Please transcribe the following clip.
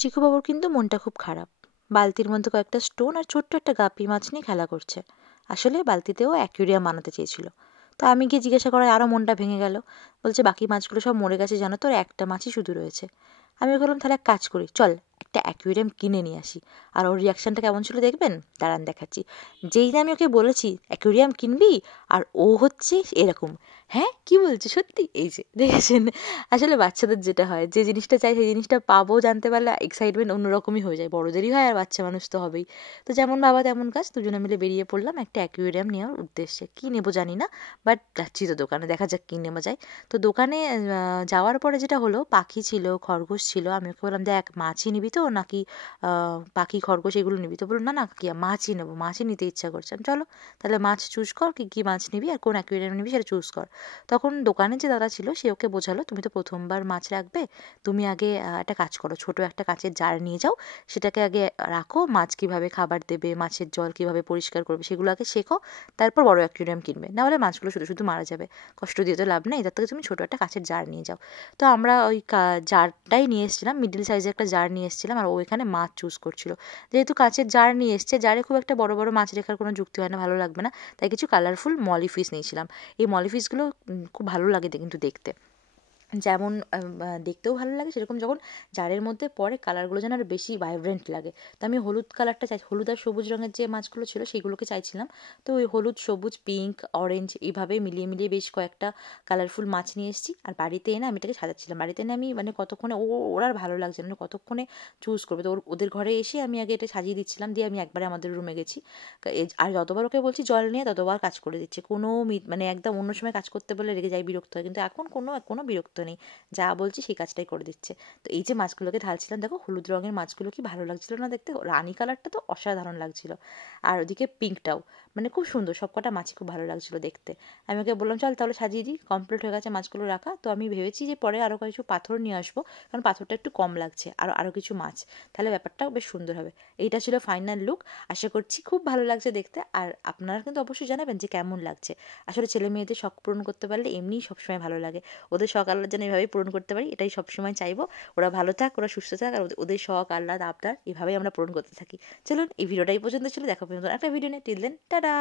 চিকুবাবুর কিন্তু মনটা খুব খারাপ। বালতির মধ্যে কয়েকটা স্টোন আর ছোট্ট একটা গাপ্পি মাছ নিয়ে খেলা করছে। আসলে বালতিতেও অ্যাকুরিয়াম বানাতে চেয়েছিল। তো আমি গিয়ে জিজ্ঞাসা করায় আরও মনটা ভেঙে গেল। বলছে বাকি মাছগুলো সব মরে গেছে জানো তো, আর একটা মাছই শুধু রয়েছে। আমি বললাম তাহলে এক কাজ করি, চল একটা অ্যাকুরিয়াম কিনে নিয়ে আসি। আর ওর রিয়াকশানটা কেমন ছিল দেখবেন, দাঁড়ান দেখাচ্ছি। যেই না আমি ওকে বলেছি অ্যাকুরিয়াম কিনবি, আর ও হচ্ছে এরকম, হ্যাঁ কি বলছে সত্যি, এই যে দেখেছেন। আসলে বাচ্চাদের যেটা হয়, যে জিনিসটা চাই সেই জিনিসটা পাবো জানতে পারলে এক্সাইটমেন্ট অন্যরকমই হয়ে যায়। বড়দেরই হয় আর বাচ্চা মানুষ তো হবেই। তো যেমন বাবা তেমন কাজ, দুজনে মিলে বেরিয়ে পড়লাম একটা অ্যাকুরিয়াম নেওয়ার উদ্দেশ্যে। কী নেবো জানি না, বাট যাচ্ছি তো দোকানে, দেখা যাক কী নেওয়া যায়। তো দোকানে যাওয়ার পরে যেটা হলো, পাখি ছিল, খরগোশ ছিল। আমি ওকে বললাম দেখ মাছই নিবি তো নাকি পাখি খরগোশ এগুলো নিবি? তো বললো না না কি মাছই নেবো, মাছই নিতে ইচ্ছা করছে। আমি চলো তাহলে মাছ চুজ কর, কি কী মাছ নিবি আর কোন অ্যাকুরিয়াম নিবি সেটা চুজ কর। তখন দোকানে যে দাদা ছিল সে ওকে বোঝালো, তুমি তো প্রথমবার মাছ রাখবে, তুমি আগে একটা কাজ করো, ছোট একটা কাঁচের জার নিয়ে যাও, সেটাকে আগে রাখো, মাছ কীভাবে খাবার দেবে, মাছের জল কীভাবে পরিষ্কার করবে সেগুলো আগে শেখো, তারপর বড় অ্যাকুরিয়াম কিনবে, না হলে মাছগুলো শুধু শুধু মারা যাবে, কষ্ট দিয়ে তো লাভ নেই, তার থেকে তুমি ছোটো একটা কাঁচের জার নিয়ে যাও। তো আমরা ওই জারটাই নিয়ে এসেছিলাম, মিডিল সাইজের একটা জার নিয়ে এসেছিলাম, আর ও এখানে মাছ চুজ করছিল। যেহেতু কাঁচের জার নিয়ে এসছে, জারে খুব একটা বড় বড় মাছ রেখার কোনো যুক্তি হয় না, ভালো লাগবে না, তাই কিছু কালারফুল মলি ফিশ নিয়েছিলাম। এই মলি ফিশগুলো খুব ভালো লাগে কিন্তু দেখতে, যেমন দেখতেও ভালো লাগে, সেরকম যখন জারের মধ্যে পড়ে কালারগুলো যেন আর বেশি ভাইব্রেন্ট লাগে। তো আমি হলুদ কালারটা চাই, হলুদ আর সবুজ রঙের যে মাছগুলো ছিল সেগুলোকে চাইছিলাম। তো ওই হলুদ, সবুজ, পিঙ্ক, অরেঞ্জ এইভাবে মিলিয়ে মিলিয়ে বেশ কয়েকটা কালারফুল মাছ নিয়ে এসেছি। আর বাড়িতে এনে আমি এটাকে সাজাচ্ছিলাম। বাড়িতে এনে আমি মানে কতক্ষণে ওরা আর ভালো লাগছে মানে কতক্ষণে চুজ করবে। তো ওদের ঘরে এসে আমি আগে এটা সাজিয়ে দিচ্ছিলাম, দিয়ে আমি একবারে আমাদের রুমে গেছি। আর যতবার ওকে বলছি জল নিয়ে, ততবার কাজ করে দিচ্ছে। কোনো মানে একদম অন্য সময় কাজ করতে বলে রেগে যায়, বিরক্ত হয়, কিন্তু এখন কোনো বিরক্ত নেই, যা বলছি সেই কাজটাই করে দিচ্ছে। তো এই যে মাছগুলোকে ঢালছিলাম, দেখো হলুদ রঙের মাছগুলো কি ভালো লাগছিল না দেখতে, রানী কালারটা তো অসাধারণ লাগছিল, আর ওদিকে পিঙ্কটাও, মানে খুব সুন্দর, সব কটা মাছই খুব ভালো লাগছিল দেখতে। আমি ওকে বললাম চল তাহলে সাজিয়ে দিই, কমপ্লিট হয়ে গেছে মাছগুলো রাখা। তো আমি ভেবেছি যে পরে আরও কিছু পাথর নিয়ে আসবো, কারণ পাথরটা একটু কম লাগছে, আরও কিছু মাছ, তাহলে ব্যাপারটাও বেশ সুন্দর হবে। এইটা ছিল ফাইনাল লুক। আশা করছি খুব ভালো লাগছে দেখতে, আর আপনারা কিন্তু অবশ্যই জানাবেন যে কেমন লাগছে। আসলে ছেলে মেয়েদের শখ পূরণ করতে পারলে এমনিই সবসময় ভালো লাগে। ওদের শখ আহ্লাদ যেন এভাবেই পূরণ করতে পারি, এটাই সবসময় চাইবো। ওরা ভালো থাক, ওরা সুস্থ থাক, আর ওদের শখ আহ্লাদ আবদার এভাবেই আমরা পূরণ করতে থাকি। চলুন এই ভিডিওটা এই পর্যন্ত ছিল, দেখা পর্যন্ত একটা ভিডিও নিয়ে, টিল দেন টাটা।